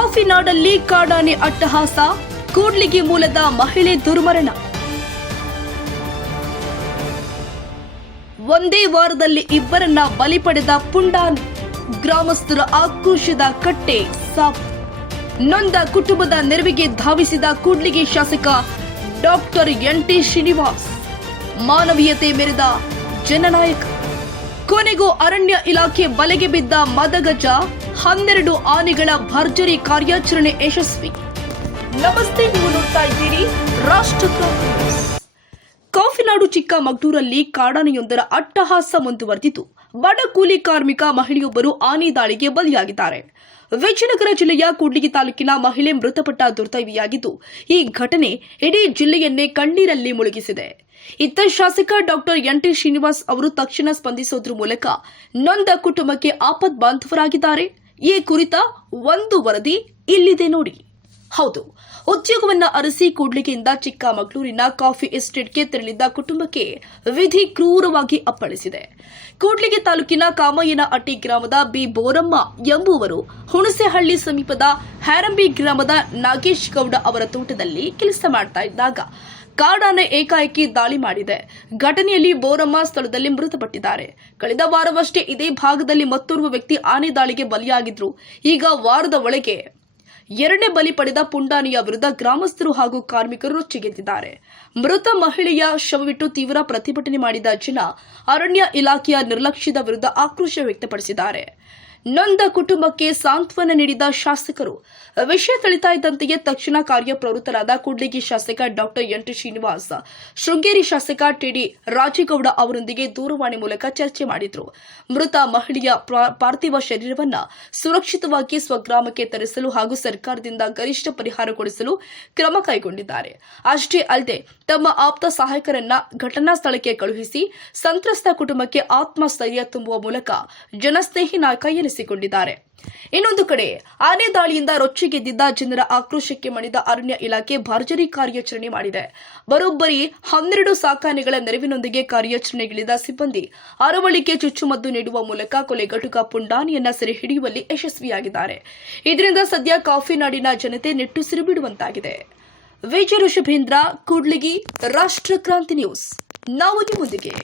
Coffee ನಾಡಲ್ಲಿ ಕಾಡಾನೆ ಅಟ್ಟಹಾಸ, ಕೂಡ್ಲಿಗಿ ಮೂಲದ ಮಹಿಳೆ ದುರ್ಮರಣ. ಒಂದೇ ವಾರದಲ್ಲಿ ಇಬ್ಬರನ್ನ ಬಲಿ ಪಡೆದ ಪುಂಡಾನೆ, ಗ್ರಾಮಸ್ಥರ ಆಕ್ರೋಶದ ಕಟ್ಟೆ ಸಾಫ್. ನೊಂದ ಕುಟುಂಬದ ನೆರವಿಗೆ ಧಾವಿಸಿದ ಕೂಡ್ಲಿಗಿ ಶಾಸಕ ಡಾಕ್ಟರ್ ಎನ್.ಟಿ. ಶ್ರೀನಿವಾಸ್, ಮಾನವೀಯತೆ ಮೆರೆದ ಜನನಾಯಕ. ಕೊನೆಗೂ ಅರಣ್ಯ ಇಲಾಖೆ ಬಲೆಗೆ ಬಿದ್ದ ಮದಗಜ, 12 ಆನೆಗಳ ಭರ್ಜರಿ ಕಾರ್ಯಾಚರಣೆ ಯಶಸ್ವಿ. ನಮಸ್ತೆ, ನೀವು ನೋಡ್ತಾ ಇದ್ದೀರಿ ರಾಷ್ಟ್ರಕ್ರಾಂತಿ ನ್ಯೂಸ್. ಕಾಫಿನಾಡು ಚಿಕ್ಕಮಗಳೂರಲ್ಲಿ ಕಾಡಾನೆಯೊಂದರ ಅಟ್ಟಹಾಸ ಮುಂದುವರೆದಿದ್ದು, ಬಡ ಕೂಲಿ ಕಾರ್ಮಿಕ ಮಹಿಳೆಯೊಬ್ಬರು ಆನೆ ದಾಳಿಗೆ ಬಲಿಯಾಗಿದ್ದಾರೆ. ವಿಜಯನಗರ ಜಿಲ್ಲೆಯ ಕೂಡ್ಲಿಗಿ ತಾಲೂಕಿನ ಮಹಿಳೆ ಮೃತಪಟ್ಟ ದುರ್ದೈವಿಯಾಗಿದ್ದು, ಈ ಘಟನೆ ಇಡೀ ಜಿಲ್ಲೆಯನ್ನೇ ಕಣ್ಣೀರಲ್ಲಿ ಮುಳುಗಿಸಿದೆ. ಇತ್ತ ಶಾಸಕ ಡಾಕ್ಟರ್ ಎನ್.ಟಿ. ಶ್ರೀನಿವಾಸ್ ಅವರು ತಕ್ಷಣ ಸ್ಪಂದಿಸೋದ್ರ ಮೂಲಕ ನೊಂದ ಕುಟುಂಬಕ್ಕೆ ಆಪತ್ ಬಾಂಧವರಾಗಿದ್ದಾರೆ. ಈ ಕುರಿತ ಒಂದು ವರದಿ ಇಲ್ಲಿದೆ ನೋಡಿ. ಹೌದು, ಉದ್ಯೋಗವನ್ನ ಅರಸಿ ಕೂಡ್ಲಿಗಿಯಿಂದ ಚಿಕ್ಕಮಗಳೂರಿನ ಕಾಫಿ ಎಸ್ಟೇಟ್ಗೆ ತೆರಳಿದ್ದ ಕುಟುಂಬಕ್ಕೆ ವಿಧಿ ಕ್ರೂರವಾಗಿ ಅಪ್ಪಳಿಸಿದೆ. ಕೂಡ್ಲಿಗಿ ತಾಲೂಕಿನ ಕಾಮಯ್ಯನಹಟ್ಟಿ ಗ್ರಾಮದ ಬಿ. ಬೋರಮ್ಮ ಎಂಬುವರು ಹುಣಸೆಹಳ್ಳಿ ಸಮೀಪದ ಹ್ಯಾರಂಬಿ ಗ್ರಾಮದ ನಾಗೇಶ್ ಗೌಡ ಅವರ ತೋಟದಲ್ಲಿ ಕೆಲಸ ಮಾಡ್ತಾ ಇದ್ದಾಗ ಕಾಡಾನೆ ಏಕಾಏಕಿ ದಾಳಿ ಮಾಡಿದೆ. ಘಟನೆಯಲ್ಲಿ ಬೋರಮ್ಮ ಸ್ಥಳದಲ್ಲಿ ಮೃತಪಟ್ಟಿದ್ದಾರೆ. ಕಳೆದ ವಾರವಷ್ಟೇ ಇದೇ ಭಾಗದಲ್ಲಿ ಮತ್ತೋರ್ವ ವ್ಯಕ್ತಿ ಆನೆ ದಾಳಿಗೆ ಬಲಿಯಾಗಿದ್ರು. ಈಗ ವಾರದ ಒಳಗೆ ಎರಡನೇ ಬಲಿ ಪಡೆದ ಪುಂಡಾನೆಯ ವಿರುದ್ಧ ಗ್ರಾಮಸ್ಥರು ಹಾಗೂ ಕಾರ್ಮಿಕರು ರೊಚ್ಚಿಗೆದ್ದಿದ್ದಾರೆ. ಮೃತ ಮಹಿಳೆಯ ಶವವಿಟ್ಟು ತೀವ್ರ ಪ್ರತಿಭಟನೆ ಮಾಡಿದ ಜನ ಅರಣ್ಯ ಇಲಾಖೆಯ ನಿರ್ಲಕ್ಷ್ಯದ ವಿರುದ್ಧ ಆಕ್ರೋಶ ವ್ಯಕ್ತಪಡಿಸಿದ್ದಾರೆ. ನೊಂದ ಕುಟುಂಬಕ್ಕೆ ಸಾಂತ್ವನ ನೀಡಿದ ಶಾಸಕರು ವಿಷಯ ತಿಳಿತಾ ಇದ್ದಂತೆಯೇ ತಕ್ಷಣ ಕಾರ್ಯಪ್ರವೃತ್ತರಾದ ಕೂಡ್ಲಿಗಿ ಶಾಸಕ ಡಾಕ್ಟರ್ ಎನ್.ಟಿ. ಶ್ರೀನಿವಾಸ್ ಶೃಂಗೇರಿ ಶಾಸಕ ಟಿ.ಡಿ. ರಾಜೇಗೌಡ ಅವರೊಂದಿಗೆ ದೂರವಾಣಿ ಮೂಲಕ ಚರ್ಚೆ ಮಾಡಿದ್ರು. ಮೃತ ಮಹಿಳೆಯ ಪಾರ್ಥಿವ ಶರೀರವನ್ನ ಸುರಕ್ಷಿತವಾಗಿ ಸ್ವಗ್ರಾಮಕ್ಕೆ ತರಿಸಲು ಹಾಗೂ ಸರ್ಕಾರದಿಂದ ಗರಿಷ್ಠ ಪರಿಹಾರ ಕೊಡಿಸಲು ಕ್ರಮ ಕೈಗೊಂಡಿದ್ದಾರೆ. ಅಷ್ಟೇ ಅಲ್ಲದೆ ತಮ್ಮ ಆಪ್ತ ಸಹಾಯಕರನ್ನ ಘಟನಾ ಸ್ಥಳಕ್ಕೆ ಕಳುಹಿಸಿ ಸಂತ್ರಸ್ತ ಕುಟುಂಬಕ್ಕೆ ಆತ್ಮಸ್ಥೈರ್ಯ ತುಂಬುವ ಮೂಲಕ ಜನಸ್ನೇಹಿ ನಾಯಕ ಎನಿಸಿಕೊಂಡಿದ್ದಾರೆ. ಇನ್ನೊಂದು ಕಡೆ ಆನೆ ದಾಳಿಯಿಂದ ರೊಚ್ಚಿಗೆದ್ದಿದ್ದ ಜನರ ಆಕ್ರೋಶಕ್ಕೆ ಮಣಿದ ಅರಣ್ಯ ಇಲಾಖೆ ಭರ್ಜರಿ ಕಾರ್ಯಾಚರಣೆ ಮಾಡಿದೆ. ಬರೋಬ್ಬರಿ 12 ಸಾಕಾನೆಗಳ ನೆರವಿನೊಂದಿಗೆ ಕಾರ್ಯಾಚರಣೆಗಿಳಿದ ಸಿಬ್ಬಂದಿ ಅರವಳಿಕೆ ಚುಚ್ಚುಮದ್ದು ನೀಡುವ ಮೂಲಕ ಕೊಲೆಗಡುಕ ಪುಂಡಾನೆಯನ್ನ ಸೆರೆ ಹಿಡಿಯುವಲ್ಲಿ ಯಶಸ್ವಿಯಾಗಿದ್ದಾರೆ. ಇದರಿಂದ ಸದ್ಯ ಕಾಫಿ ನಾಡಿನ ಜನತೆ ನಿಟ್ಟುಸಿರು ಬಿಡುವಂತಾಗಿದೆ. ವಿಜಯ ಋಷಭೇಂದ್ರ, ಕೂಡ್ಲಿಗಿ, ರಾಷ್ಟ್ರಕ್ರಾಂತಿ ನ್ಯೂಸ್. ನಾವು ನಿಮ್ಮೊಂದಿಗೆ.